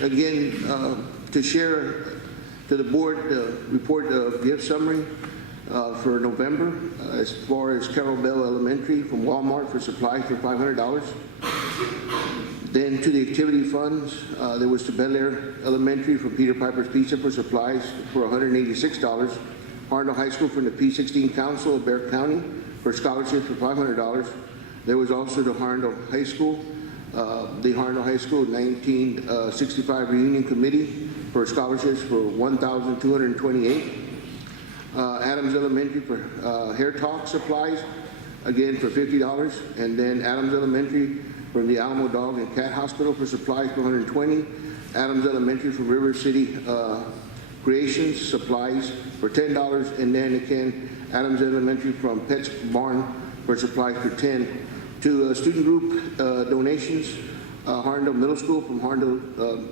Again, to share to the board the report of gift summary for November, as far as Carol Bell Elementary from Walmart for supplies for $500. Then to the activity funds, there was to Bel Air Elementary from Peter Piper's Pizza for supplies for $186. Harndale High School from the P16 Council of Bexar County for scholarships for $500. There was also the Harndale High School, the Harndale High School 1965 Reunion Committee for scholarships for $1,228. Adams Elementary for hair talk supplies, again for $50. And then Adams Elementary from the Alamo Dog and Cat Hospital for supplies for $120. Adams Elementary from River City Creations supplies for $10. And then again, Adams Elementary from Pets Barn for supplies for $10. To student group donations, Harndale Middle School from Harndale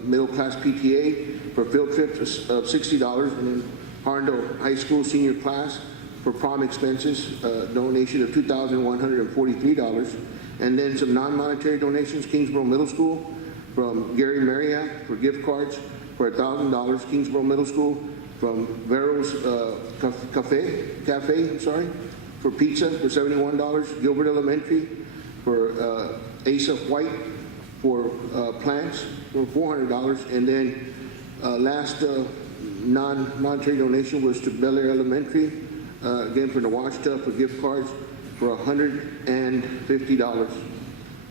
Middle Class PTA for field trips of $60. And then Harndale High School Senior Class for prom expenses, donation of $2,143. And then some non-monetary donations, Kingsborough Middle School from Gary Mariak for gift cards for $1,000. Kingsborough Middle School from Vero's Cafe, for pizza for $71. Gilbert Elementary for Asa White for plants for $400. And then last non-monetary donation was to Bel Air Elementary, again for the wash tub for gift cards for $150.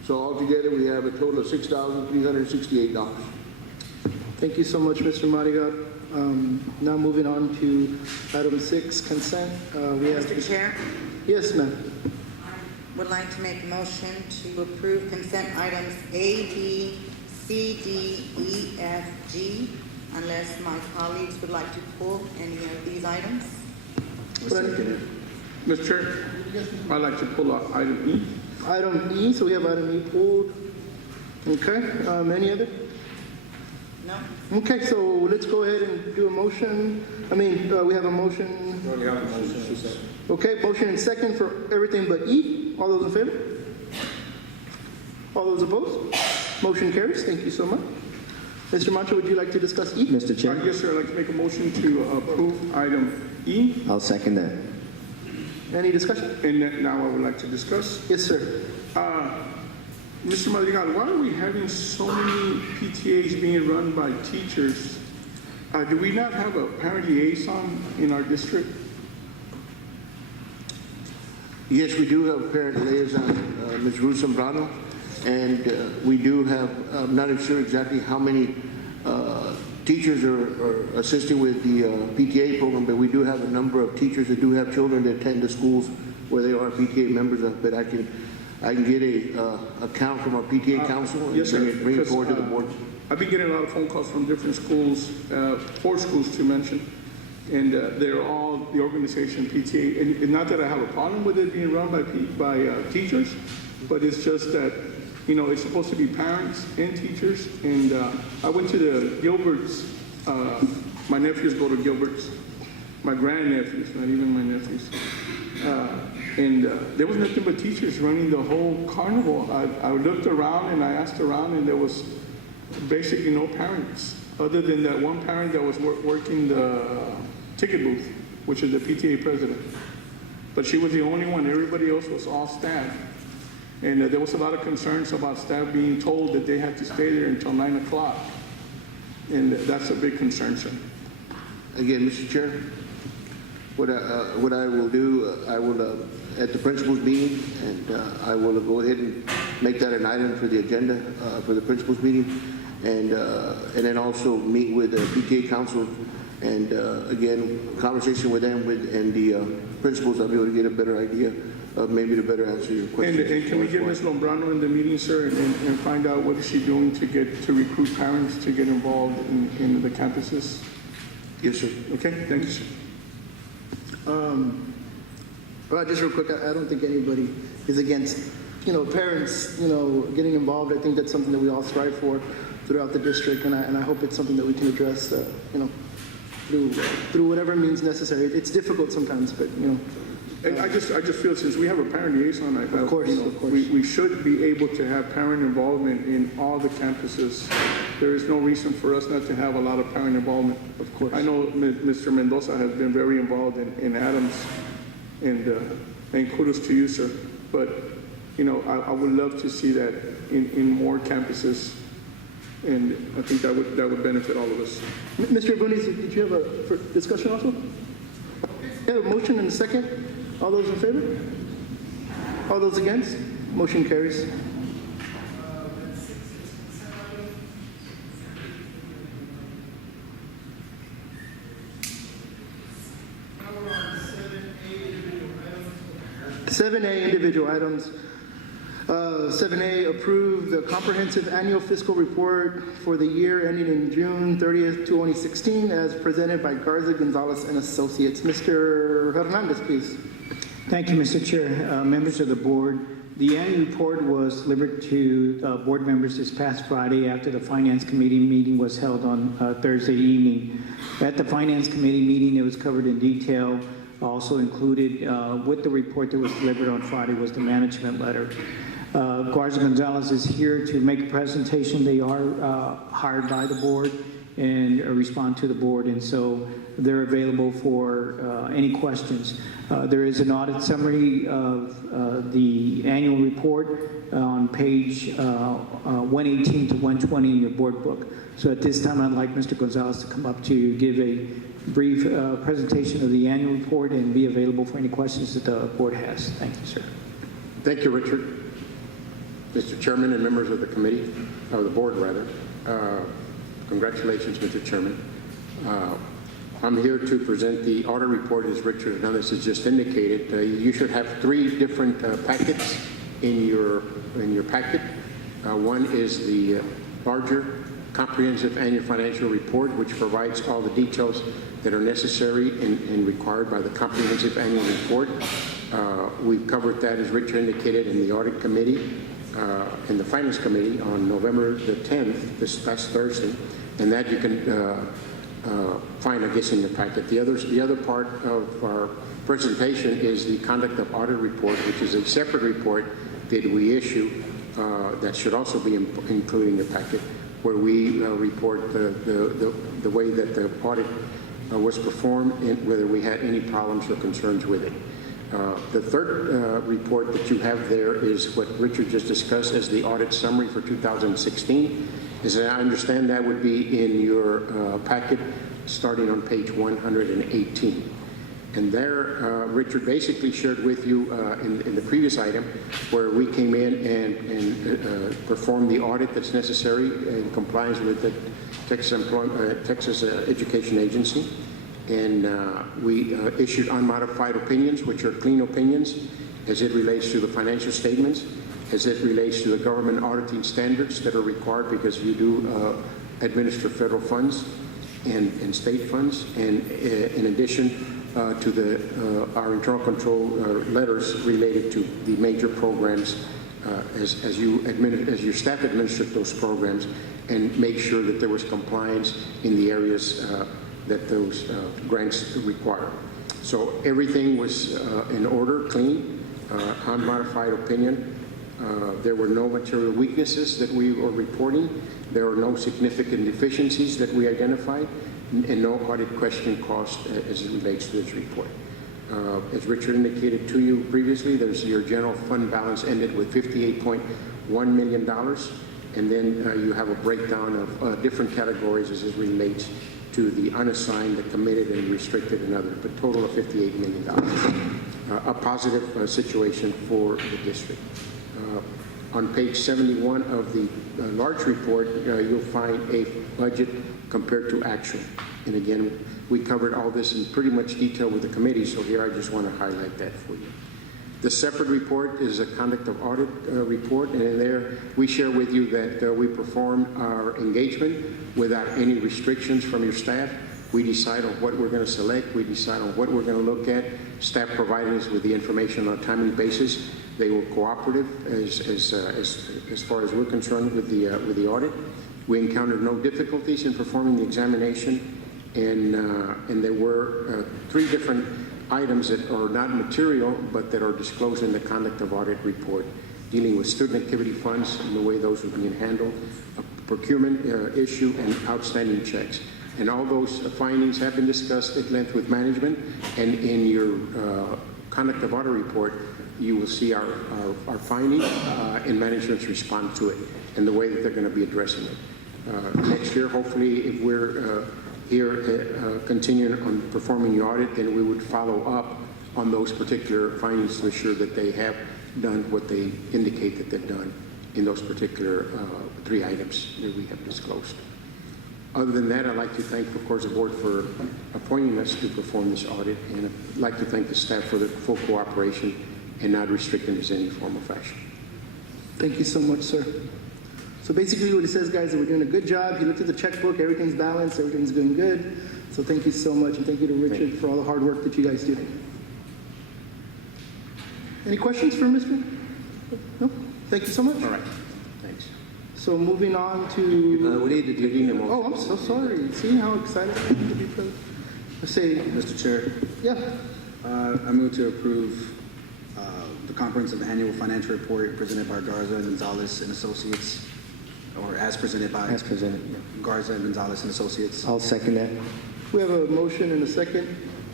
So altogether we have a total of $6,368. Thank you so much, Mr. Marigat. Now moving on to item 6, consent. We have Mr. Chair, Yes, ma'am. I would like to make a motion to approve consent items A, B, C, D, E, F, G, unless my colleagues would like to pull any of these items. Mr. Chair, I'd like to pull out item E. Item E, so we have item E pulled. Okay, any other? No? Okay, so let's go ahead and do a motion. We have a motion. Okay, motion and second for everything but E. All those in favor? All those opposed? Motion carries. Thank you so much. Mr. Mancho, would you like to discuss E? Mr. Chair, Yes, sir. I'd like to make a motion to approve item E. I'll second that. Any discussion? And then now I would like to discuss. Yes, sir. Mr. Madrigal, why are we having so many PTAs being run by teachers? Do we not have a parent liaison in our district? Yes, we do have parent liaison, Ms. Ruth Zambrano, and we do have, I'm not sure exactly how many teachers are assisting with the PTA program, but we do have a number of teachers that do have children that attend the schools where they are PTA members of, but I can get a count from our PTA council and Yes, sir. bring it forward to the board. I've been getting a lot of phone calls from different schools, 4 schools to mention, and they're all the organization PTA. And not that I have a problem with it being run by teachers, but it's just that, it's supposed to be parents and teachers. And I went to the Gilberts. My nephews go to Gilberts. My grandnephews, not even my nephews. And there was nothing but teachers running the whole carnival. I looked around and I asked around, and there was basically no parents, other than that one parent that was working the ticket booth, which is the PTA president. But she was the only one. Everybody else was all staff. And there was a lot of concerns about staff being told that they had to stay there until 9 o'clock. And that's a big concern, sir. Again, Mr. Chair, what I will do, I will, at the principals meeting, and I will go ahead and make that an item for the agenda for the principals meeting, and then also meet with the PTA council, and again, conversation with them and the principals, I'll be able to get a better idea of maybe to better answer your questions. And can we get Ms. Lombrano in the meeting, sir, and find out what is she doing to recruit parents to get involved in the campuses? Yes, sir. Okay, thank you, sir. Well, just real quick, I don't think anybody is against, parents, getting involved. I think that's something that we all strive for throughout the district, and I hope it's something that we can address, through whatever means necessary. It's difficult sometimes, but, And I just feel since we have a parent liaison, Of course, of course. we should be able to have parent involvement in all the campuses. There is no reason for us not to have a lot of parent involvement. Of course. I know Mr. Mendoza has been very involved in Adams, and kudos to you, sir. But, you know, I would love to see that in more campuses, and I think that would benefit all of us. Mr. Abundis, did you have a discussion also? We have a motion and a second. All those in favor? All those against? Motion carries. Seven A, individual items. 7A, approve the comprehensive annual fiscal report for the year ending in June 30th, 2016, as presented by Garza Gonzalez and Associates. Mr. Hernandez, please. Thank you, Mr. Chair. Members of the board, the annual report was delivered to board members this past Friday after the Finance Committee meeting was held on Thursday evening. At the Finance Committee meeting, it was covered in detail. Also included with the report that was delivered on Friday was the management letter. Garza Gonzalez is here to make a presentation. They are hired by the board and respond to the board, and so they're available for any questions. There is an audit summary of the annual report on page 118 to 120 in your board book. So at this time, I'd like Mr. Gonzalez to come up to give a brief presentation of the annual report and be available for any questions that the board has. Thank you, sir. Thank you, Richard. Mr. Chairman and members of the committee, or the board rather, congratulations, Mr. Chairman. I'm here to present the audit report, as Richard Hernandez has just indicated. You should have three different packets in your packet. One is the larger comprehensive annual financial report, which provides all the details that are necessary and required by the comprehensive annual report. We've covered that, as Richard indicated, in the audit committee, in the finance committee on November the 10th, this past Thursday, and that you can find, I guess, in your packet. The other part of our presentation is the conduct of audit report, which is a separate report that we issue that should also be included in your packet, where we report the way that the audit was performed and whether we had any problems or concerns with it. The third report that you have there is what Richard just discussed as the audit summary for 2016. As I understand, that would be in your packet starting on page 118. And there, Richard basically shared with you in the previous item where we came in and performed the audit that's necessary in compliance with the Texas Education Agency. And we issued unmodified opinions, which are clean opinions, as it relates to the financial statements, as it relates to the government auditing standards that are required because you do administer federal funds and state funds. And in addition to our internal control letters related to the major programs as your staff administered those programs, and make sure that there was compliance in the areas that those grants require. So everything was in order, clean, unmodified opinion. There were no material weaknesses that we were reporting. There were no significant deficiencies that we identified, and no audit question caused as it relates to this report. As Richard indicated to you previously, there's your general fund balance ended with $58.1 million, and then you have a breakdown of different categories as it relates to the unassigned, the committed, and restricted, and other, but total of $58 million. A positive situation for the district. On page 71 of the large report, you'll find a budget compared to actual. And again, we covered all this in pretty much detail with the committee, so here I just want to highlight that for you. The separate report is a conduct of audit report, and in there we share with you that we perform our engagement without any restrictions from your staff. We decide on what we're going to select. We decide on what we're going to look at. Staff providing us with the information on a timely basis. They were cooperative as far as we're concerned with the audit. We encountered no difficulties in performing the examination, and there were three different items that are not material, but that are disclosed in the conduct of audit report, dealing with student activity funds and the way those are being handled, a procurement issue, and outstanding checks. And all those findings have been discussed at length with management, and in your conduct of audit report, you will see our finding and management's response to it and the way that they're going to be addressing it. Next year, hopefully, if we're here continuing on performing the audit, then we would follow up on those particular findings to assure that they have done what they indicate that they've done in those particular 3 items that we have disclosed. Other than that, I'd like to thank, of course, the board for appointing us to perform this audit, and I'd like to thank the staff for their full cooperation and not restricting us in any form or fashion. Thank you so much, sir. So basically what it says, guys, is we're doing a good job. You looked at the checkbook, everything's balanced, everything's doing good. So thank you so much, and thank you to Richard for all the hard work that you guys do. Any questions for Mr.? No? Thank you so much. All right. Thanks. So moving on to, We need to You need a motion. oh, I'm so sorry. See how excited I am to be present? Let's say, Mr. Chair, yeah, I move to approve the comprehensive annual financial report presented by Garza and Gonzalez and Associates, or as presented by As presented. Garza and Gonzalez and Associates. I'll second that. we have a motion and a second.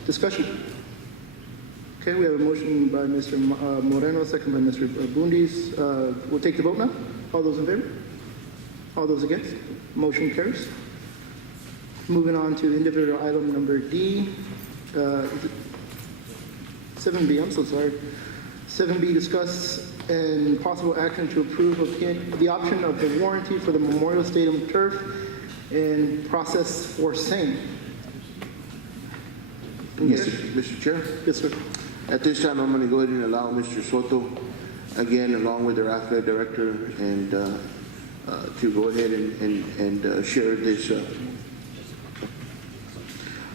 Discussion? Okay, we have a motion by Mr. Moreno, second by Mr. Bundes. We'll take the vote now. All those in favor? All those against? Motion carries. Moving on to individual item number D. Is it 7B, I'm so sorry. 7B, discuss and possible action to approve the option of the warranty for the Memorial Stadium turf and process for same. Yes, Mr. Chair. Yes, sir. At this time, I'm going to go ahead and allow Mr. Soto, again, along with their athletic director, and to go ahead and share this.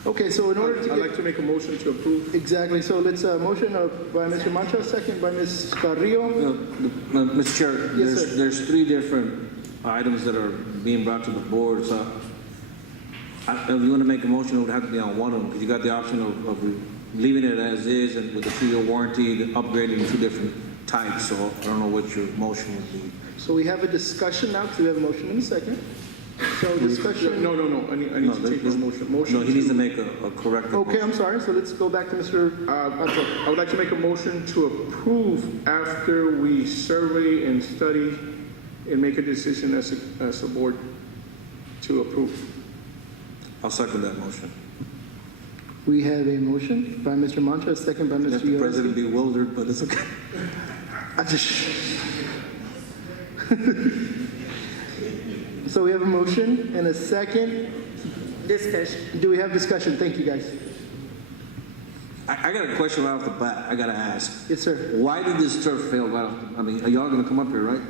Okay, so in order to I'd get... like to make a motion to approve. Exactly, so let's, motion by Mr. Mancha, second by Ms. Carrillo. Mr. Chair, Yes, sir. there's 3 different items that are being brought to the board, so if you want to make a motion, it would have to be on one of them, because you got the option of leaving it as is and with a 2-year warranty, upgrading 2 different types, so I don't know what your motion would be. So we have a discussion now, because we have a motion in a second. So discussion... No. I need to take this motion. No, he needs to make a corrective Okay, motion. I'm sorry, so let's go back to Mr. Mancha. I would like to make a motion to approve after we survey and study and make a decision as a board to approve. I'll second that motion. We have a motion by Mr. Mancha, a second by Mr. Let the Yoder. president be bewildered, but it's okay. I just... So we have a motion and a second. Discussion. Do we have discussion? Thank you, guys. I got a question right off the bat I got to ask. Yes, sir. Why did this turf fail right off I mean, are y'all going to come up here, right?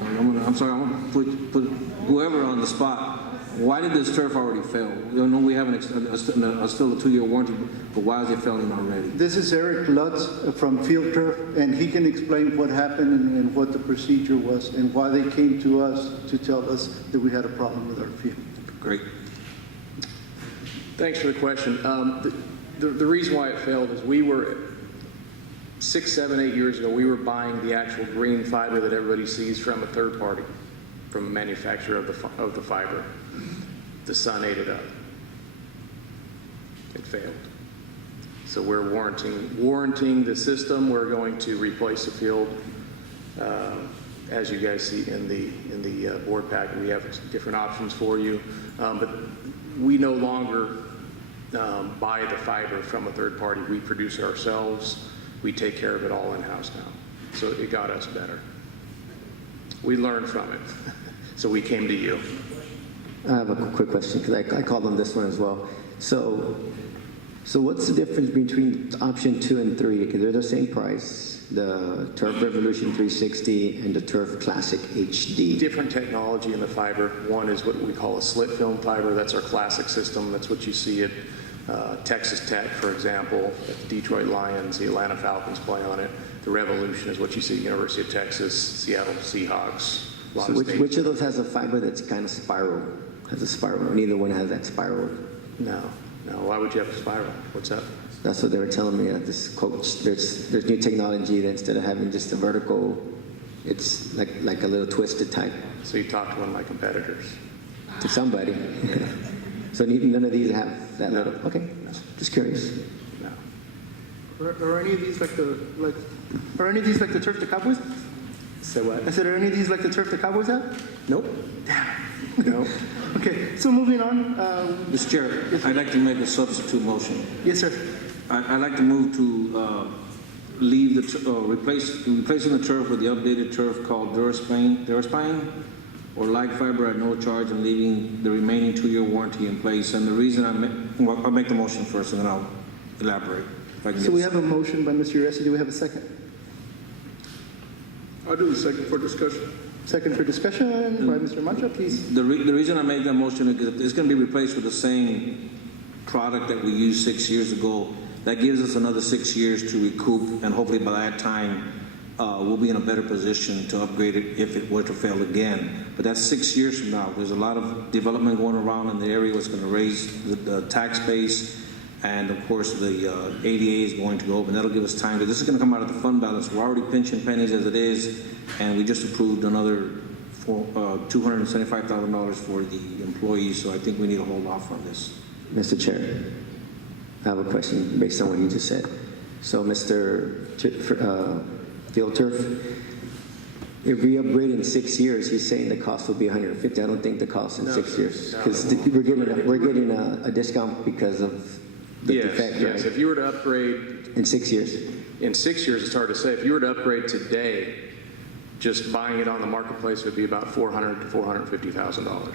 I'm sorry, I want to put whoever on the spot. Why did this turf already fail? You know, we have still a 2-year warranty, but why is it failing already? This is Eric Lutz from Field Turf, and he can explain what happened and what the procedure was and why they came to us to tell us that we had a problem with our field. Great. Thanks for the question. The reason why it failed is we were 6, 7, 8 years ago, we were buying the actual green fiber that everybody sees from a third party, from a manufacturer of the fiber. The sun ate it up. It failed. So we're warranting the system. We're going to replace the field. As you guys see in the board packet, we have different options for you. But we no longer buy the fiber from a third party. We produce it ourselves. We take care of it all in-house now. So it got us better. We learned from it. So we came to you. I have a quick question because I called on this one as well. So what's the difference between option 2 and 3? Because they're the same price, the Turf Revolution 360 and the Turf Classic HD. Different technology in the fiber. One is what we call a slit film fiber. That's our classic system. That's what you see at Texas Tech, for example, at the Detroit Lions, the Atlanta Falcons play on it. The Revolution is what you see at University of Texas, Seattle Seahawks. So which of those has a fiber that's kind of spiral? Has a spiral? Neither one has that spiral. No. Now, why would you have a spiral? What's that? That's what they were telling me at this coach. There's new technology that instead of having just a vertical, it's like a little twisted type So you talked to one of my competitors. to somebody. So none of these have that No. little. Okay, just curious. No. Are any of these are any of these like the turf the Cowboys? So what? I said, are any of these like the turf the Cowboys have? Nope. Nope. Okay, so moving on. Mr. Chair, I'd like to make a substitute motion. Yes, sir. I'd like to move to leave replacing the turf with the updated turf called Duraspine or Lag Fiber at no charge, and leaving the remaining 2-year warranty in place. And the reason I'll make the motion first and then I'll elaborate. If I can So get we have a motion by Mr. Uresi. Do we have a second? I'll do the second for discussion. Second for discussion by Mr. Mancha, please. The reason I made that motion is because it's going to be replaced with the same product that we used 6 years ago. That gives us another 6 years to recoup, and hopefully by that time, we'll be in a better position to upgrade it if it were to fail again. But that's 6 years from now. There's a lot of development going around in the area. It's going to raise the tax base, and of course the ADA is going to go up, and that'll give us time. But this is going to come out of the fund balance. We're already pinching pennies as it is, and we just approved another $275,000 for the employees. So I think we need to hold off on this. Mr. Chair, I have a question based on what you just said. So, Mr. Field Turf, if we upgrade in 6 years, he's saying the cost will be 150. I don't think the cost in 6 years, because we're getting a discount because of the defect, right? Yes. If you were to upgrade In 6 years. in 6 years, it's hard to say. If you were to upgrade today, just buying it on the marketplace would be about $400,000 to $450,000.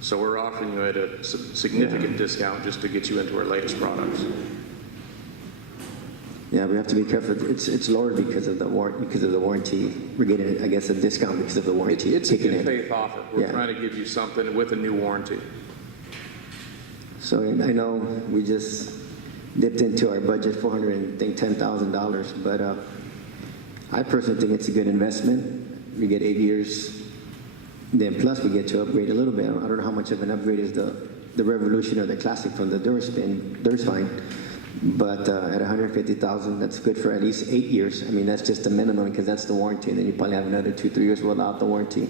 So we're offering you at a significant discount just to get you into our latest products. Yeah, we have to be careful. It's lower because of the warranty. We're getting, I guess, a discount because of the warranty. It's a kicking good in. faith offer. We're Yeah. trying to give you something with a new warranty. So I know we just dipped into our budget, $410,000, but I personally think it's a good investment. We get 8 years, then plus we get to upgrade a little bit. I don't know how much of an upgrade is the Revolution or the Classic from the Durspine, but at $150,000, that's good for at least 8 years. I mean, that's just the minimum because that's the warranty, and then you probably have another 2-3 years without the warranty.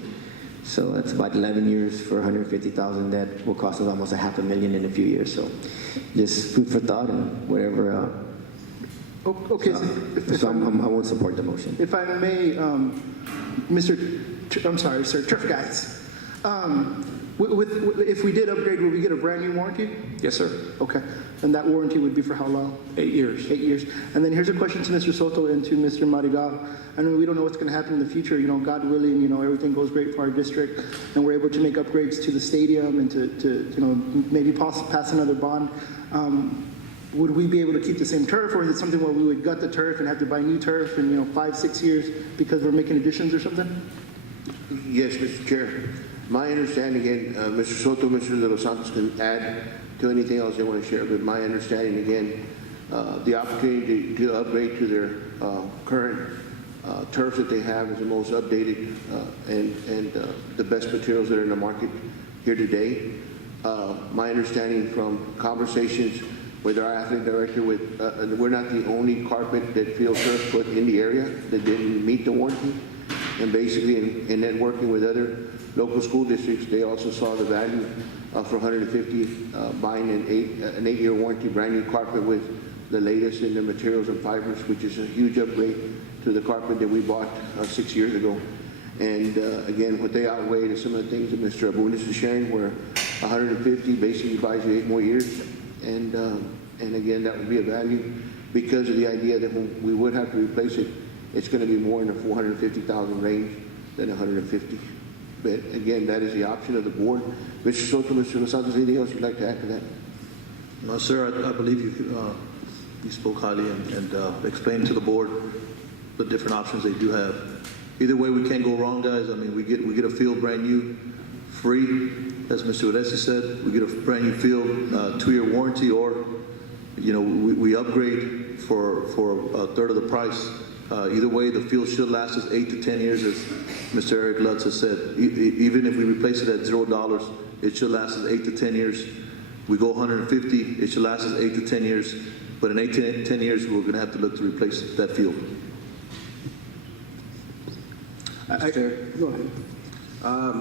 So that's about 11 years for $150,000. That will cost us almost $500,000 in a few years. So just food for thought and whatever. Okay, So I won't support the motion. if I may, I'm sorry, sir, Turf Guys. If we did upgrade, would we get a brand new warranty? Yes, sir. Okay, and that warranty would be for how long? 8 years. 8 years. And then here's a question to Mr. Soto and to Mr. Marigal. I know we don't know what's going to happen in the future. You know, God willing, you know, everything goes great for our district, and we're able to make upgrades to the stadium and to you know, maybe pass another bond. Would we be able to keep the same turf, or is it something where we would gut the turf and have to buy new turf in, you know, 5-6 years because we're making additions or something? Yes, Mr. Chair. My understanding, again, Mr. Soto, Mr. De Los Santos can add to anything else they want to share, but my understanding, again, the opportunity to upgrade to their current turfs that they have is the most updated and the best materials that are in the market here today. My understanding from conversations with our athletic director, we're not the only carpet that Field Turf put in the area that didn't meet the warranty. And basically, in then working with other local school districts, they also saw the value for $150 buying an 8-year warranty brand new carpet with the latest in the materials and fibers, which is a huge upgrade to the carpet that we bought 6 years ago. And again, what they outweighed is some of the things that Mr. Abunis is sharing, where $150 basically buys you 8 more years. And again, that would be a value because of the idea that when we would have to replace it, it's going to be more in the $450,000 range than $150. But again, that is the option of the board. Mr. Soto, Mr. Los Santos, anything else you'd like to add to that? No, sir, I believe you spoke highly and explained to the board the different options they do have. Either way, we can't go wrong, guys. I mean, we get a field brand new, free, as Mr. Alessi said. We get a brand new field, 2-year warranty, or you know, we upgrade for a third of the price. Either way, the field should last us 8 to 10 years, as Mr. Eric Lutz has said. Even if we replace it at $0, it should last us 8 to 10 years. We go 150, it should last us 8 to 10 years, but in 8 to 10 years, we're going to have to look to replace that field. Mr. Chair? Go ahead.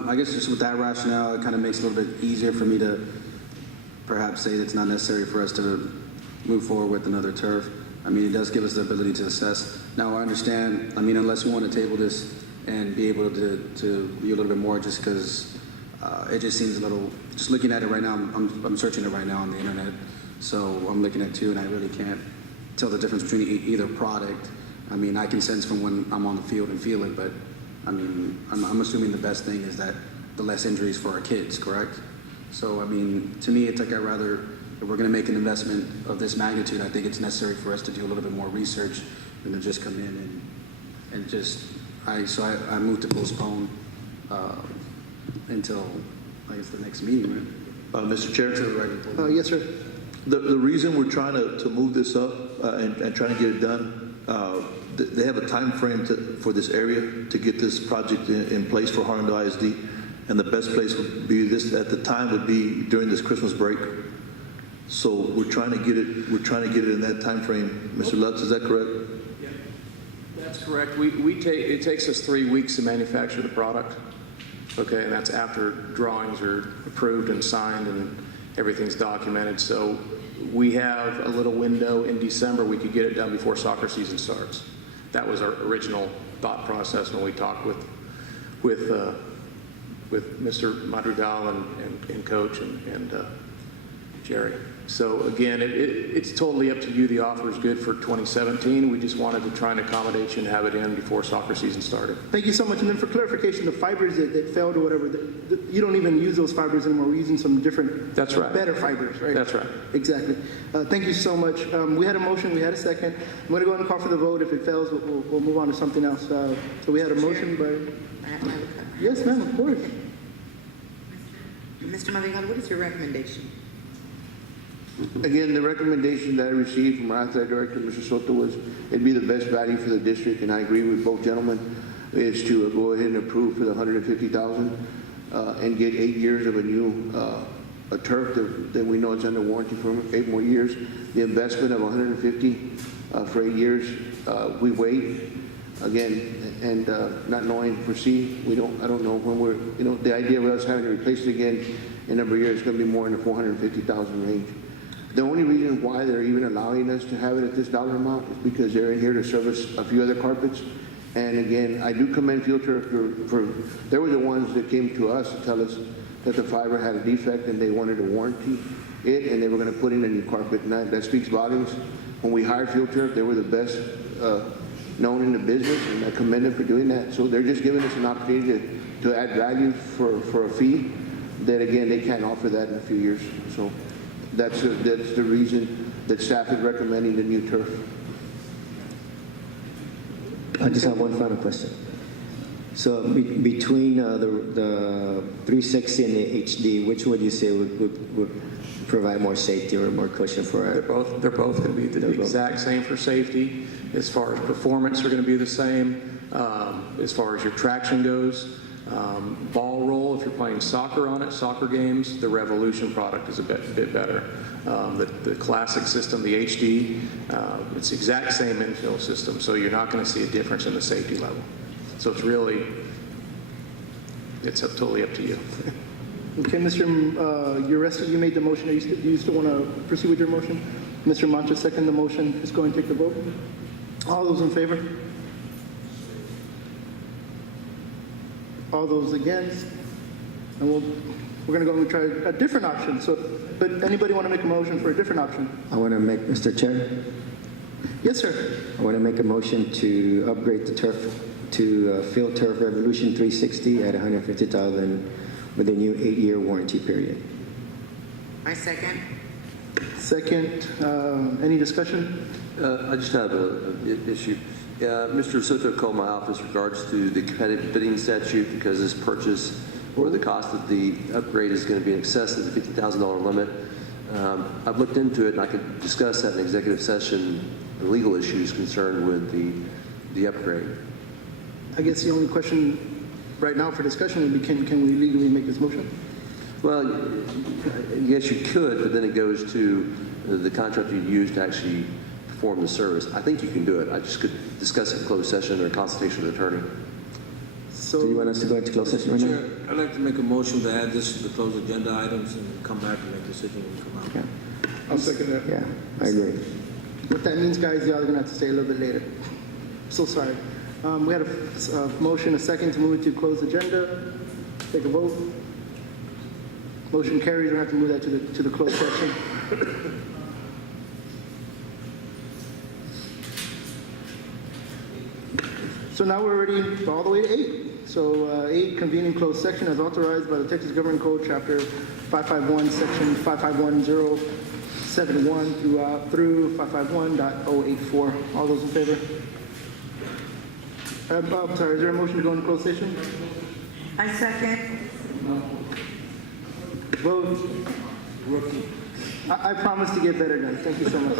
I guess just with that rationale, it kind of makes it a little bit easier for me to perhaps say that it's not necessary for us to move forward with another turf. I mean, it does give us the ability to assess. Now, I understand, I mean, unless you want to table this and be able to be a little bit more, just because it just seems a little, just looking at it right now, I'm searching it right now on the internet. So I'm looking at two, and I really can't tell the difference between either product. I mean, I can sense from when I'm on the field and feel it, but I mean, I'm assuming the best thing is that the less injuries for our kids, correct? So, I mean, to me, it's like I'd rather, if we're going to make an investment of this magnitude, I think it's necessary for us to do a little bit more research than to just come in and just, I moved to postpone until, I guess, the next meeting, right? Mr. Chair? To the regular. Yes, sir. The reason we're trying to move this up and trying to get it done, they have a time frame for this area to get this project in place for Harlandale ISD, and the best place would be this at the time would be during this Christmas break. So we're trying to get it. We're trying to get it in that time frame. Mr. Lutz, is that correct? Yeah, that's correct. It takes us 3 weeks to manufacture the product. Okay, and that's after drawings are approved and signed and everything's documented. So we have a little window in December. We could get it done before soccer season starts. That was our original thought process when we talked with Mr. Madrigal and Coach and Jerry. So again, it's totally up to you. The offer is good for 2017. We just wanted to try and accommodate you and have it in before soccer season started. Thank you so much. And then for clarification, the fibers that failed or whatever, you don't even use those fibers anymore. We're using some different, That's right. better fibers, right? That's right. Exactly. Thank you so much. We had a motion, we had a second. I'm going to go ahead and call for the vote. If it fails, we'll move on to something else. So we had a motion by... I have my recovery. Yes, ma'am, of course. Mr. Madrigal, what is your recommendation? Again, the recommendation that I received from our athletic director, Mr. Soto, was it'd be the best value for the district, and I agree with both gentlemen, is to go ahead and approve for the $150,000 and get 8 years of a new a turf that we know it's under warranty for 8 more years. The investment of $150 for 8 years, we wait again, and not knowing foresee. I don't know when we're the idea of us having to replace it again in a number of years is going to be more in the $450,000 range. The only reason why they're even allowing us to have it at this dollar amount is because they're in here to service a few other carpets. And again, I do commend Field Turf for they were the ones that came to us to tell us that the fiber had a defect and they wanted to warranty it and they were going to put in a new carpet. And that speaks volumes. When we hired Field Turf, they were the best known in the business, and I commend them for doing that. So they're just giving us an opportunity to add value for a fee that, again, they can't offer that in a few years. So that's the reason that staff is recommending the new turf. I just have one final question. So between the 360 and the HD, which would you say would provide more safety or more cushion for They're both going to be the exact same for safety. As far as performance, are going to be the same. As far as your traction goes, ball roll, if you're playing soccer on it, soccer games, the Revolution product is a bit better. The classic system, the HD, it's the exact same infill system, so you're not going to see a difference in the safety level. So it's totally up to you. Okay, Mr. You made the motion. Do you still want to proceed with your motion? Mr. Mancha second the motion. Let's go and take the vote. All those in favor? All those against? And we're going to go and try a different option. So, but anybody want to make a motion for a different option? I want to make, Mr. Chair, Yes, sir. I want to make a motion to upgrade the turf to Field Turf Revolution 360 at $150,000 with a new 8-year warranty period. I second. Second, any discussion? I just have an issue. Mr. Soto called my office in regards to the competitive bidding statute because this purchase or the cost of the upgrade is going to be in excess of the $50,000 limit. I've looked into it and I could discuss that in executive session, the legal issues concerned with the upgrade. I guess the only question right now for discussion would be, can we legally make this motion? Well, yes, you could, but then it goes to the contractor you use to actually perform the service. I think you can do it. I just could discuss it in closed session or consultation with the attorney. Do you want us to go into closed session right now? Chair, I'd like to make a motion to add this to the closed agenda items and come back and make a decision when we come out. Yeah, I'll second that. yeah, I agree. What that means, guys, y'all are gonna have to stay a little bit later. So sorry. We had a motion, a second to move it to closed agenda. Take a vote. Motion carries. We have to move that to the closed session. So now we're already all the way to 8. So 8, convening closed section as authorized by the Texas Government Code, Chapter 551, Section 551071 through 551.084. All those in favor? I'm sorry, is there a motion to go into closed session? I second. Vote. I promise to get better, guys. Thank you so much.